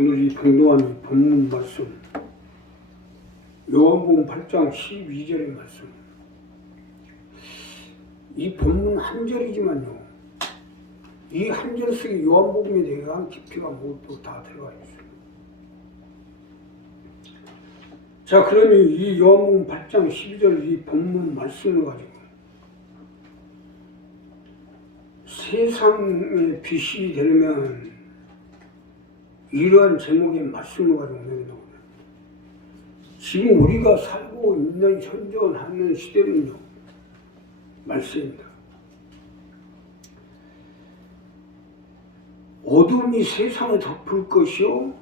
오늘 이 공동한 본문 말씀 요한복음 8장 12절의 말씀. 이 본문 한 절이지만요, 이 한 절 속에 요한복음에 대한 깊이가 모두 다 들어가 있어요. 자, 그러니 이 요한복음 8장 12절 이 본문 말씀을 가지고 세상의 빛이 되려면 이러한 제목의 말씀을 가지고 내려놓는 거예요. 지금 우리가 살고 있는 현존하는 시대는요, 말씀입니다. 어둠이 세상을 덮을 것이요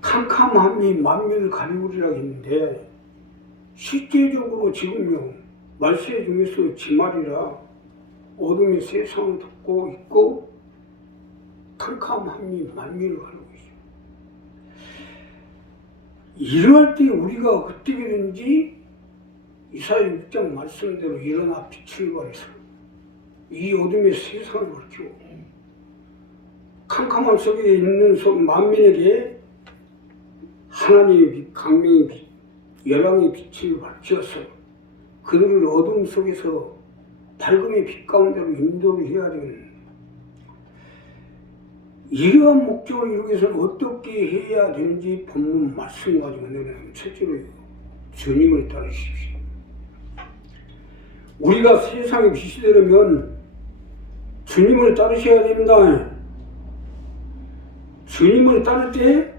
캄캄함이 만민을 가리우리라 했는데, 실제적으로 지금요 말세 중에서 지말이라 어둠이 세상을 덮고 있고 캄캄함이 만민을 가리고 있어요. 이럴 때 우리가 어떻게든지 이사야 6장 말씀대로 일어나 빛을 발해서 이 어둠의 세상을 밝히고 캄캄함 속에 있는 만민에게 하나님의 빛, 강명의 빛, 열왕의 빛을 밝혀서 그들을 어둠 속에서 밝음의 빛 가운데로 인도를 해야 되는, 이러한 목적을 이루기 위해서는 어떻게 해야 되는지 본문 말씀 가지고 내려놓으면, 첫째로 주님을 따르십시오. 우리가 세상의 빛이 되려면 주님을 따르셔야 됩니다. 주님을 따를 때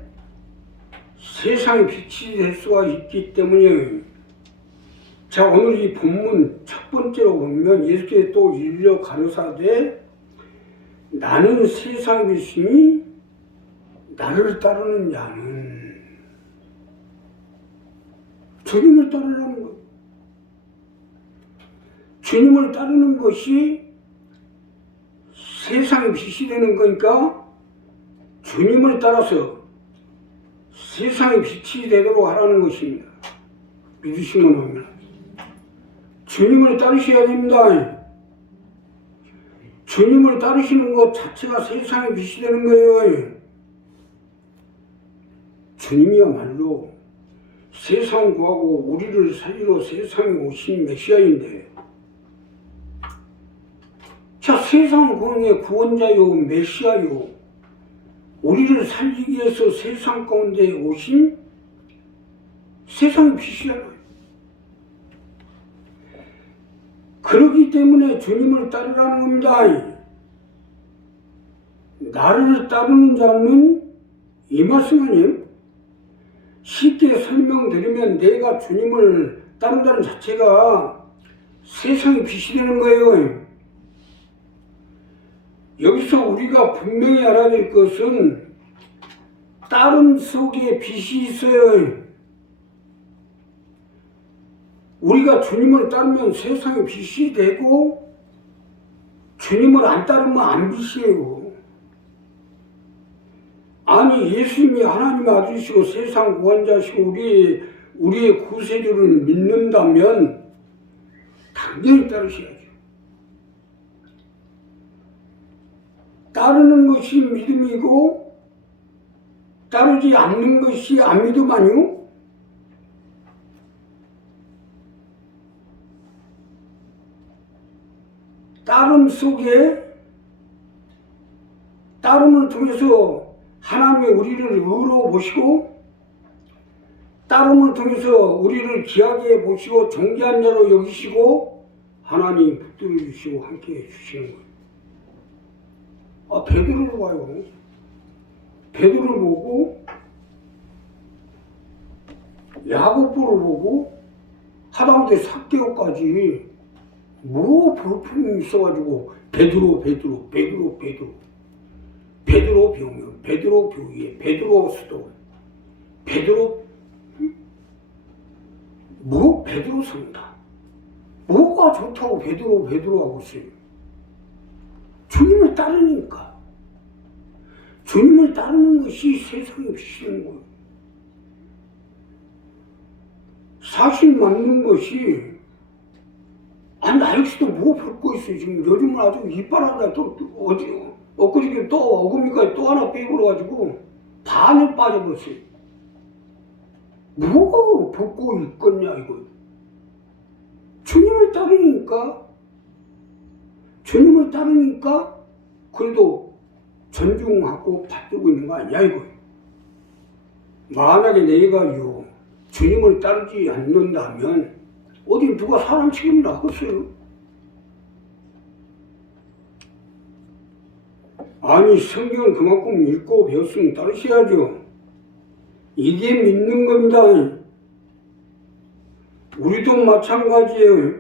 세상의 빛이 될 수가 있기 때문에, 자, 오늘 이 본문 첫 번째로 보면 예수께서 또 일러 가르사되 나는 세상의 빛이니 나를 따르는 자는, 주님을 따르라는 거예요. 주님을 따르는 것이 세상의 빛이 되는 거니까 주님을 따라서 세상의 빛이 되도록 하라는 것입니다. 믿으시면 합니다. 주님을 따르셔야 됩니다. 주님을 따르시는 것 자체가 세상의 빛이 되는 거예요. 주님이야말로 세상을 구하고 우리를 살리러 세상에 오신 메시아인데, 자, 세상을 구하는 구원자요 메시아요, 우리를 살리기 위해서 세상 가운데 오신 세상의 빛이잖아요. 그렇기 때문에 주님을 따르라는 겁니다. 나를 따르는 자는, 이 말씀 아니에요? 쉽게 설명드리면 내가 주님을 따른다는 자체가 세상의 빛이 되는 거예요. 여기서 우리가 분명히 알아야 될 것은 따름 속에 빛이 있어요. 우리가 주님을 따르면 세상의 빛이 되고, 주님을 안 따르면 안 빛이에요. 아니, 예수님이 하나님의 아들이시고 세상 구원자시고 우리의 구세주를 믿는다면 당연히 따르셔야죠. 따르는 것이 믿음이고 따르지 않는 것이 안 믿음 아니요? 따름 속에, 따름을 통해서 하나님이 우리를 의로 보시고, 따름을 통해서 우리를 귀하게 보시고 존귀한 자로 여기시고 하나님이 붙들어 주시고 함께 해주시는 거예요. 베드로를 봐요. 베드로를 보고 야고보를 보고 하다못해 삭개오까지 뭐 볼품이 있어가지고 베드로 병영, 베드로 교회, 베드로 수도, 베드로 뭐 베드로 성다, 뭐가 좋다고 베드로 하고 있어요. 주님을 따르니까. 주님을 따르는 것이 세상에 비치는 거예요. 사실 맞는 것이, 나 역시도 뭐 볼 거 있어요. 지금 요즘은 아주 이빨하다 또 어디요. 엊그저께 또 어금니까지 또 하나 빼버려가지고 반을 빠져버렸어요. 뭐가 벗고 있겠냐 이거. 주님을 따르니까 그래도 존중하고 받들고 있는 거 아니야 이거. 만약에 내가요 주님을 따르지 않는다면 어디 누가 사람 취급이나 하겠어요? 아니 성경을 그만큼 읽고 배웠으면 따르셔야죠. 이게 믿는 겁니다. 우리도 마찬가지예요.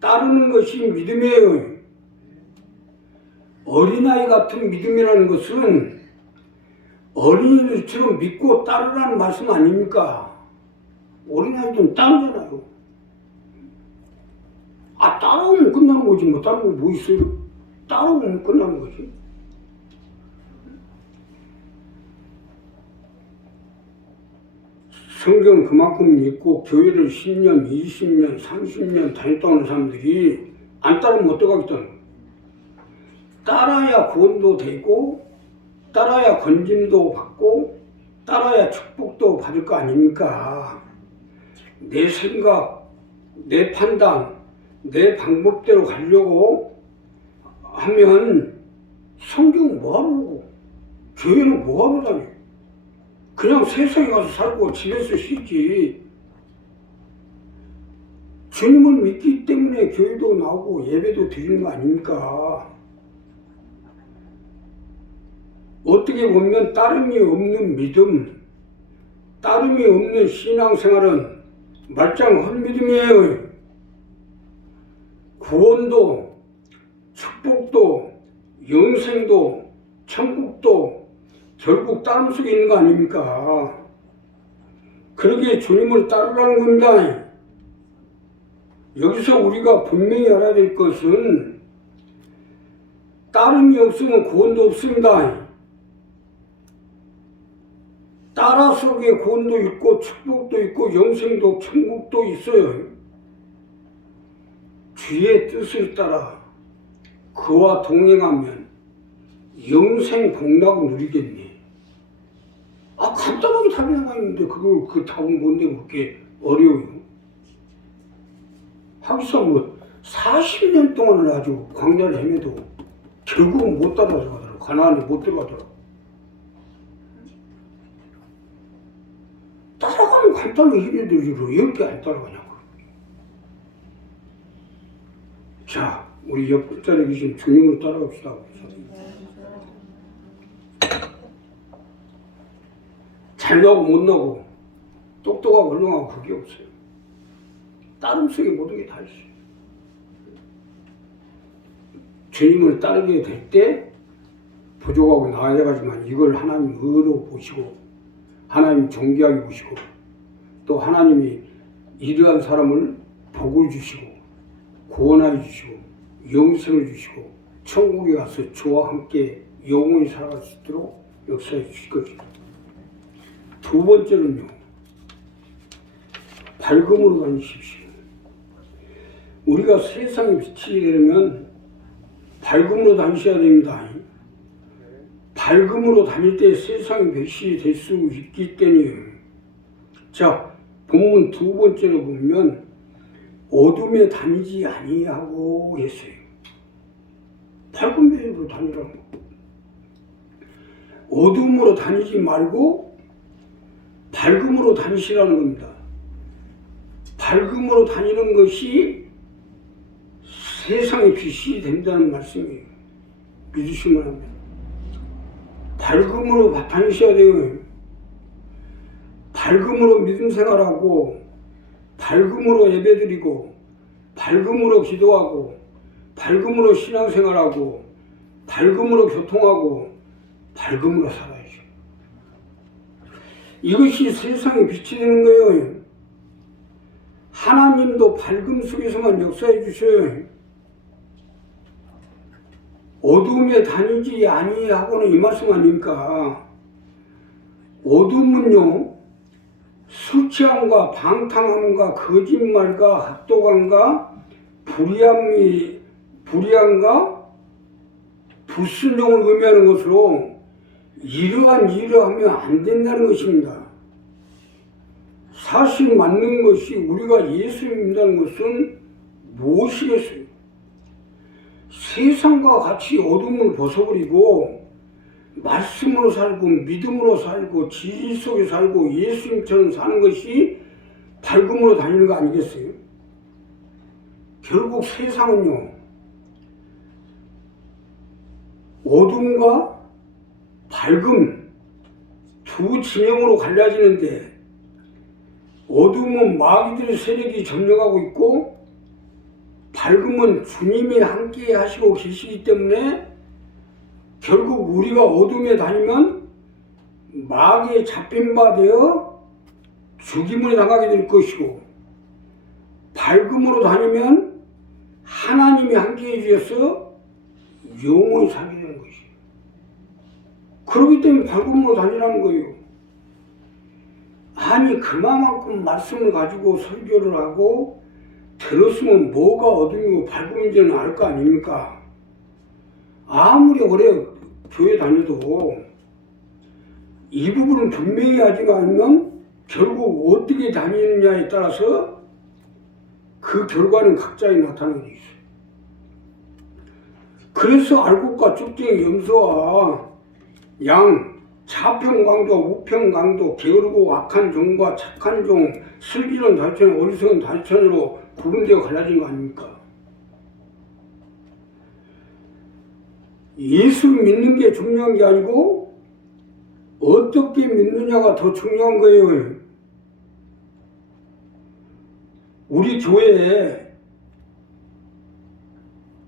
따르는 것이 믿음이에요. 어린아이 같은 믿음이라는 것은 어린이들처럼 믿고 따르라는 말씀 아닙니까? 어린아이들은 따르잖아요. 따라오면 끝나는 거지 뭐 다른 거 뭐 있어요? 따라오면 끝나는 거지. 성경 그만큼 읽고 교회를 10년, 20년, 30년 다녔다 오는 사람들이 안 따르면 어떡하겠다는 거예요. 따라야 구원도 되고 따라야 건짐도 받고 따라야 축복도 받을 거 아닙니까? 내 생각, 내 판단, 내 방법대로 가려고 하면 성경은 뭐하러 오고 교회는 뭐하러 다녀? 그냥 세상에 가서 살고 집에서 쉬지. 주님을 믿기 때문에 교회도 나오고 예배도 드리는 거 아닙니까? 어떻게 보면 따름이 없는 믿음, 따름이 없는 신앙생활은 말짱 헛믿음이에요. 구원도, 축복도, 영생도, 천국도 결국 따름 속에 있는 거 아닙니까? 그러기에 주님을 따르라는 겁니다. 여기서 우리가 분명히 알아야 될 것은 따름이 없으면 구원도 없습니다. 따라 속에 구원도 있고 축복도 있고 영생도 천국도 있어요. 주의 뜻을 따라 그와 동행하면 영생 복락을 누리겠네. 간단하게 답이 나와 있는데 그 답은 뭔데 그렇게 어려워요? 하기서 뭐 40년 동안을 아주 광야를 헤매도 결국은 못 따라가더라고. 가나안에 못 들어가더라고. 따라가면 간단하게 해결되지로 왜 이렇게 안 따라가냐고. 자, 우리 옆 자리에 계신 주님을 따라갑시다. 잘 나오고 못 나오고 똑똑하고 훌륭하고 그게 없어요. 따름 속에 모든 게 다 있어요. 주님을 따르게 될 때 부족하고 나아야 가지만 이걸 하나님 의로 보시고 하나님 존귀하게 보시고 또 하나님이 이러한 사람을 복을 주시고 구원하여 주시고 영생을 주시고 천국에 가서 주와 함께 영원히 살아갈 수 있도록 역사해 주실 것입니다. 두 번째는요, 밝음으로 다니십시오. 우리가 세상에 비치게 되면 밝음으로 다니셔야 됩니다. 밝음으로 다닐 때 세상의 빛이 될 수 있기 때문이에요. 자, 본문 두 번째로 보면 어둠에 다니지 아니하고 했어요. 밝은 빛으로 다니라고. 어둠으로 다니지 말고 밝음으로 다니시라는 겁니다. 밝음으로 다니는 것이 세상의 빛이 된다는 말씀이에요. 믿으시면 합니다. 밝음으로 다니셔야 돼요. 밝음으로 믿음 생활하고 밝음으로 예배드리고 밝음으로 기도하고 밝음으로 신앙생활하고 밝음으로 교통하고 밝음으로 살아야죠. 이것이 세상에 빛이 되는 거예요. 하나님도 밝음 속에서만 역사해 주셔요. 어둠에 다니지 아니하고는 이 말씀 아닙니까? 어둠은요, 술 취함과 방탕함과 거짓말과 핫도감과 불의함과 불순종을 의미하는 것으로 이러한 일을 하면 안 된다는 것입니다. 사실 맞는 것이 우리가 예수 믿는다는 것은 무엇이겠어요? 세상과 같이 어둠을 벗어버리고 말씀으로 살고 믿음으로 살고 진리 속에 살고 예수님처럼 사는 것이 밝음으로 다니는 거 아니겠어요? 결국 세상은요, 어둠과 밝음 두 진영으로 갈라지는데, 어둠은 마귀들의 세력이 점령하고 있고 밝음은 주님이 함께 하시고 계시기 때문에 결국 우리가 어둠에 다니면 마귀에 잡힌 바 되어 죽임을 당하게 될 것이고, 밝음으로 다니면 하나님이 함께 해주셔서 영원히 살게 되는 것이에요. 그렇기 때문에 밝음으로 다니라는 거예요. 아니 그만큼 말씀을 가지고 설교를 하고 들었으면 뭐가 어둠이고 밝음인지는 알 거 아닙니까? 아무리 오래 교회 다녀도 이 부분은 분명히 하지 않으면 결국 어떻게 다니느냐에 따라서 그 결과는 각자에 나타나게 돼 있어요. 그래서 알곡과 쭉쟁이 염소와 양, 차평강도, 우평강도, 게으르고 악한 종과 착한 종, 슬기로운 달천, 어리석은 달천으로 구분되어 갈라진 거 아닙니까? 예수 믿는 게 중요한 게 아니고 어떻게 믿느냐가 더 중요한 거예요. 우리 교회의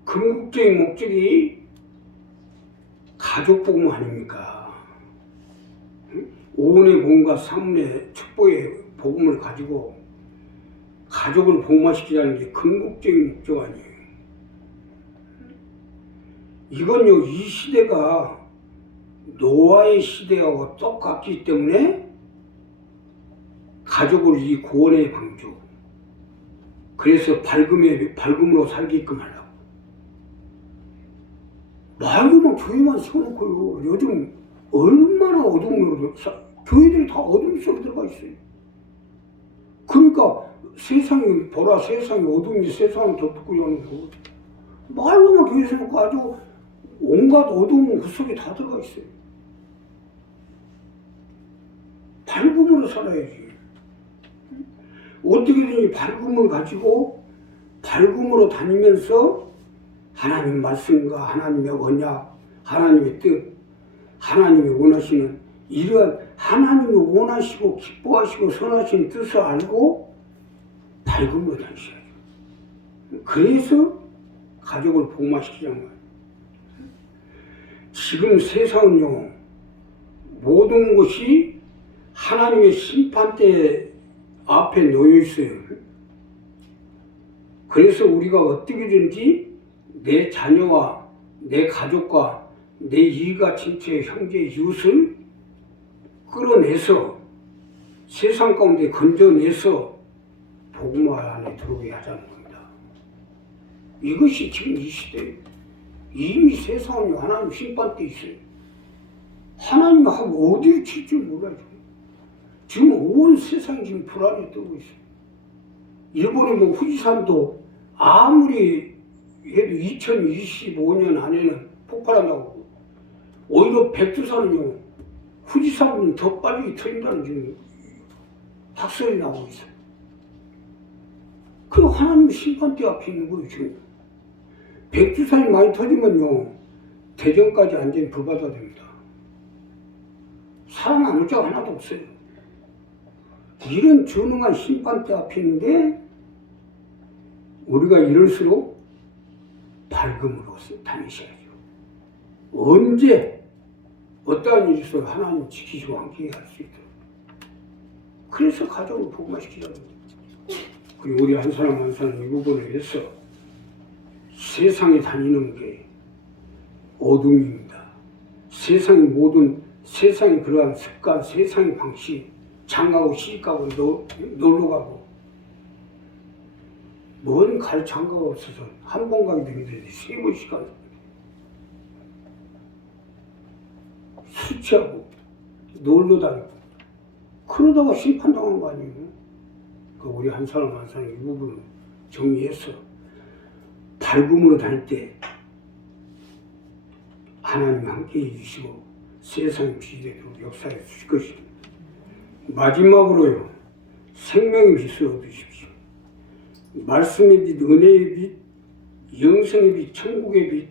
궁극적인 목적이 가족 복음 아닙니까? 오은의 복음과 삼문의 축복의 복음을 가지고 가족을 복음화시키자는 게 궁극적인 목적 아니에요. 이건요, 이 시대가 노아의 시대하고 똑같기 때문에 가족을 이 구원의 방주, 그래서 밝음으로 살게끔 하려고. 말고만 교회만 세워놓고요. 요즘 얼마나 어둠으로, 교회들이 다 어둠 속에 들어가 있어요. 그러니까 세상이, 보라 세상이 어둠이 세상을 덮고 있는 거고, 말로만 교회 세워놓고 아주 온갖 어둠은 그 속에 다 들어가 있어요. 밝음으로 살아야지. 어떻게든 이 밝음을 가지고 밝음으로 다니면서 하나님 말씀과 하나님의 언약, 하나님의 뜻, 하나님이 원하시는 이러한 하나님이 원하시고 기뻐하시고 선하시는 뜻을 알고 밝음으로 다니셔야죠. 그래서 가족을 복음화시키자는 거예요. 지금 세상은요, 모든 것이 하나님의 심판대 앞에 놓여 있어요. 그래서 우리가 어떻게든지 내 자녀와 내 가족과 내 일가 친척, 형제, 이웃을 끌어내서 세상 가운데 건져내서 복음화 안에 들어오게 하자는 겁니다. 이것이 지금 이 시대예요. 이미 세상은 하나님 심판대 있어요. 하나님 하고 어디를 칠 줄 몰라요. 지금 온 세상이 지금 불안에 떨고 있어요. 일본의 뭐 후지산도 아무리 해도 2025년 안에는 폭발한다고. 오히려 백두산은요, 후지산은 더 빨리 터진다는 지금 학설이 나오고 있어요. 그리고 하나님 심판대 앞에 있는 거예요, 지금. 백두산이 많이 터지면요, 대전까지 완전히 불바다 됩니다. 살아남을 자가 하나도 없어요. 이런 전능한 심판대 앞에 있는데 우리가 이럴수록 밝음으로 다니셔야죠. 언제 어떠한 일이 있어도 하나님 지키시고 함께 할 수 있도록. 그래서 가족을 복음화시키자는 거예요. 그리고 우리 한 사람 한 사람 이 부분을 위해서 세상에 다니는 게 어둠입니다. 세상의 모든 세상의 그러한 습관, 세상의 방식, 장가고 시집가고 놀러가고 뭔 갈 장가가 없어서 한 번 가게 되는데 3번씩 가는. 술 취하고 놀러 다니고 그러다가 심판당한 거 아니에요. 그 우리 한 사람 한 사람 이 부분을 정리해서 밝음으로 다닐 때 하나님 함께 해주시고 세상이 비되도록 역사해 주실 것입니다. 마지막으로요, 생명의 빛을 얻으십시오. 말씀의 빛, 은혜의 빛, 영생의 빛, 천국의 빛,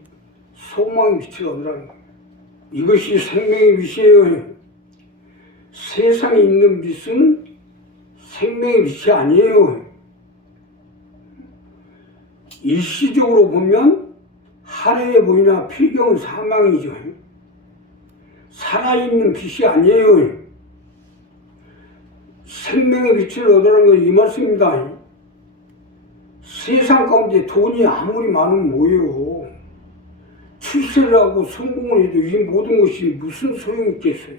소망의 빛을 얻으라는 거예요. 이것이 생명의 빛이에요. 세상에 있는 빛은 생명의 빛이 아니에요. 일시적으로 보면 하루에 보이나 필경은 사망이죠. 살아있는 빛이 아니에요. 생명의 빛을 얻으라는 건 이 말씀입니다. 세상 가운데 돈이 아무리 많으면 뭐예요? 출세를 하고 성공을 해도 이 모든 것이 무슨 소용이 있겠어요?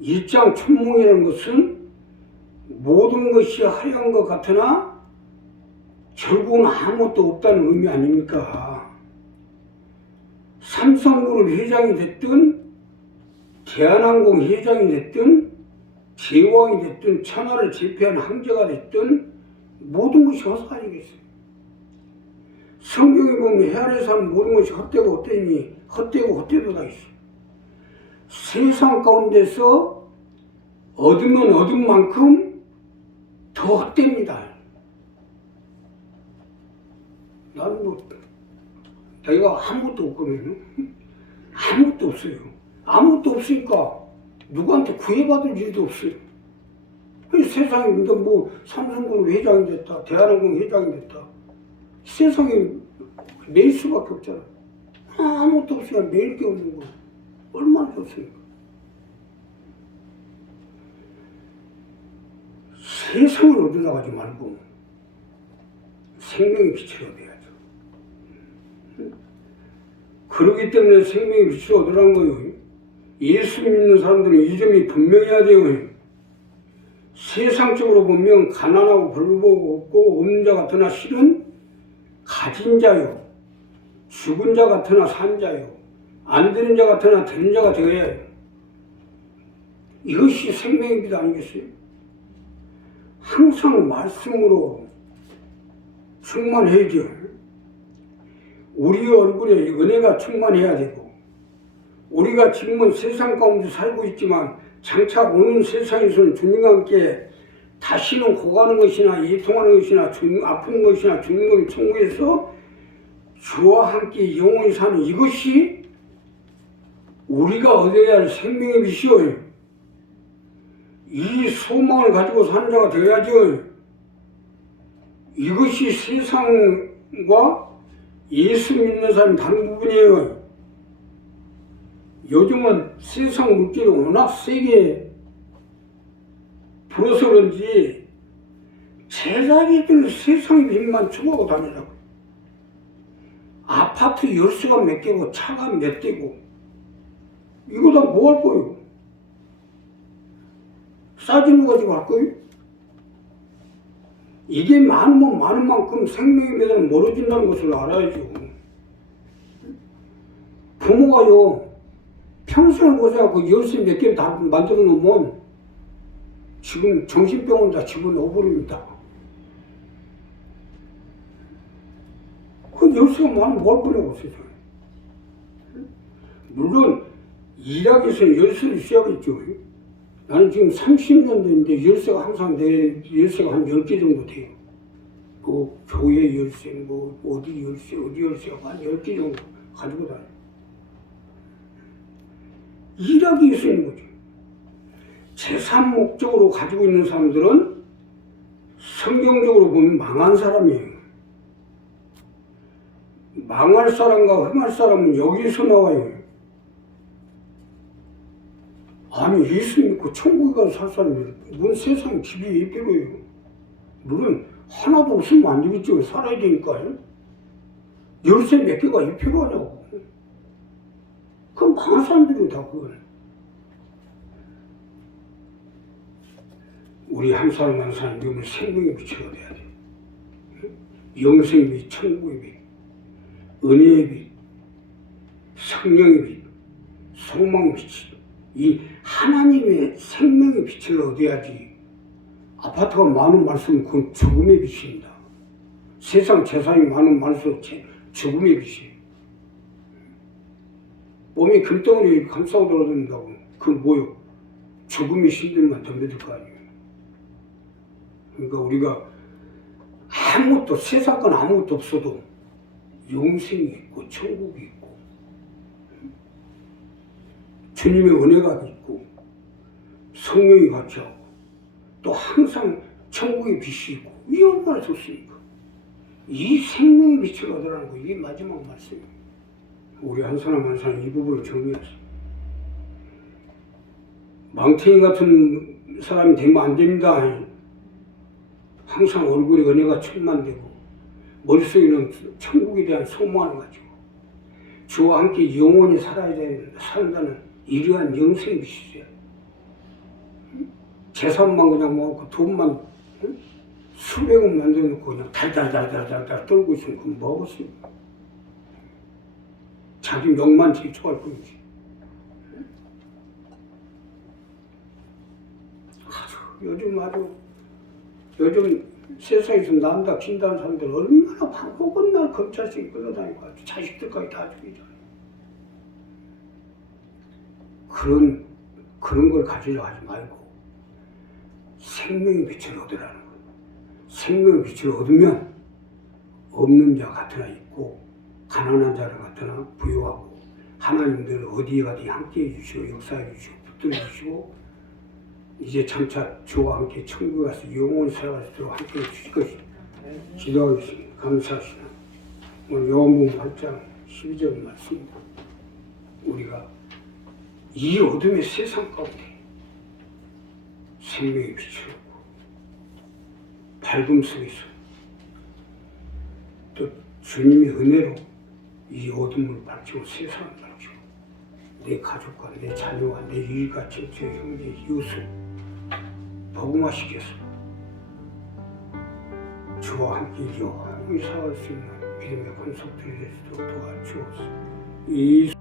일장천몽이라는 것은 모든 것이 하얀 것 같으나 결국은 아무것도 없다는 의미 아닙니까? 삼성그룹 회장이 됐든 대한항공 회장이 됐든 제왕이 됐든 천하를 제패한 황제가 됐든 모든 것이 헛소 아니겠어요? 성경에 보면 해 아래 사는 모든 것이 헛되고 헛되니 헛되고 헛되도다 있어요. 세상 가운데서 얻으면 얻은 만큼 더 헛됩니다. 나는 내가 아무것도 없거든요. 아무것도 없어요. 아무것도 없으니까 누구한테 구애받을 일도 없어요. 세상에 뭐 삼성그룹 회장이 됐다, 대한항공 회장이 됐다. 세상에 매일 수밖에 없잖아. 아무것도 없으니까 매일 게 없는 거 얼마나 좋습니까? 세상을 얻어나가지 말고 생명의 빛을 얻어야죠. 그렇기 때문에 생명의 빛을 얻으라는 거예요. 예수 믿는 사람들은 이 점이 분명해야 돼요. 세상적으로 보면 가난하고 벌거벗고 없고 없는 자 같으나 실은 가진 자요. 죽은 자 같으나 산 자요. 안 되는 자 같으나 되는 자가 되어야 해요. 이것이 생명의 빛 아니겠어요? 항상 말씀으로 충만해야죠. 우리 얼굴에 은혜가 충만해야 되고, 우리가 지금은 세상 가운데 살고 있지만 장차 오는 세상에서는 주님과 함께 다시는 고가는 것이나 이통하는 것이나 아픈 것이나 죽는 것이 천국에서 주와 함께 영원히 사는 이것이 우리가 얻어야 할 생명의 빛이요. 이 소망을 가지고 사는 자가 되어야죠. 이것이 세상과 예수 믿는 사람 다른 부분이에요. 요즘은 세상 물질이 워낙 세게 불어서 그런지 제자기들 세상의 빛만 추구하고 다니라고. 아파트 열쇠가 몇 개고 차가 몇 대고 이거 다 뭐 할 거예요? 싸지는 거 가지고 할 거예요? 이게 많으면 많은 만큼 생명의 배달은 멀어진다는 것을 알아야죠. 부모가요 평생을 고생하고 열쇠 몇 개 다 만들어 놓으면 지금 정신병원 다 집어넣어버립니다. 그 열쇠가 많으면 뭐 할 거냐고 세상에. 물론 일하기 위해서 열쇠를 써야겠죠. 나는 지금 30년 됐는데 열쇠가 항상 내 열쇠가 한 10개 정도 돼요. 뭐 교회 열쇠, 뭐 어디 열쇠가 한 10개 정도 가지고 다녀요. 일하기 위해서 있는 거죠. 제3 목적으로 가지고 있는 사람들은 성경적으로 보면 망한 사람이에요. 망할 사람과 흥할 사람은 여기서 나와요. 아니 예수 믿고 천국에 가서 살 사람이 뭔 세상 집이 왜 필요해요? 물론 하나도 없으면 안 되겠죠. 살아야 되니까요. 열쇠 몇 개가 왜 필요하냐고. 그럼 망한 사람들이 다 그걸. 우리 한 사람 한 사람 이러면 생명의 빛을 얻어야 돼. 영생의 빛, 천국의 빛, 은혜의 빛, 성령의 빛, 소망의 빛이, 이 하나님의 생명의 빛을 얻어야지. 아파트가 많은 말씀은 그건 죽음의 빛입니다. 세상 재산이 많은 말씀 죽음의 빛이에요. 몸에 금덩어리 감싸고 돌아다닌다고 그건 뭐요? 죽음의 신들만 덤벼들 거 아니에요. 그러니까 우리가 아무것도 세상 건 아무것도 없어도 영생이 있고 천국이 있고 주님의 은혜가 있고 성령이 같이 하고 또 항상 천국의 빛이 있고 이 얼마나 좋습니까? 이 생명의 빛을 얻으라는 거 이게 마지막 말씀이에요. 우리 한 사람 한 사람 이 부분을 정리했어요. 망태이 같은 사람이 되면 안 됩니다. 항상 얼굴에 은혜가 충만되고 머릿속에는 천국에 대한 소망을 가지고 주와 함께 영원히 산다는 이러한 영생의 빛이죠. 재산만 그냥 모아놓고 돈만 수백억 만들어놓고 그냥 달달달달달달 떨고 있으면 그건 뭐하겠습니까? 자기 명만 질투할 뿐이지. 요즘 세상에서 난다 친다는 사람들 얼마나 방법은 날 검찰청에 끌려다니고 자식들까지 다 죽이잖아요. 그런 걸 가지려 하지 말고 생명의 빛을 얻으라는 거예요. 생명의 빛을 얻으면 없는 자 같으나 있고 가난한 자를 같으나 부유하고 하나님들 어디에 가든지 함께해 주시고 역사해 주시고 붙들어 주시고 이제 장차 주와 함께 천국에 가서 영원히 살아갈 수 있도록 함께해 주실 것입니다. 기도하겠습니다. 감사합니다. 오늘 요한복음 8장 12절 말씀입니다. 우리가 이 어둠의 세상 가운데 생명의 빛을 얻고 밝음 속에서 또 주님의 은혜로 이 어둠을 밝히고 세상을 밝히고 내 가족과 내 자녀와 내 일가 친척 형제 이웃을 복음화시켜서 주와 함께 영원히 살아갈 수 있는 믿음의 권속들이 될 수 있도록 도와주옵소서. 예수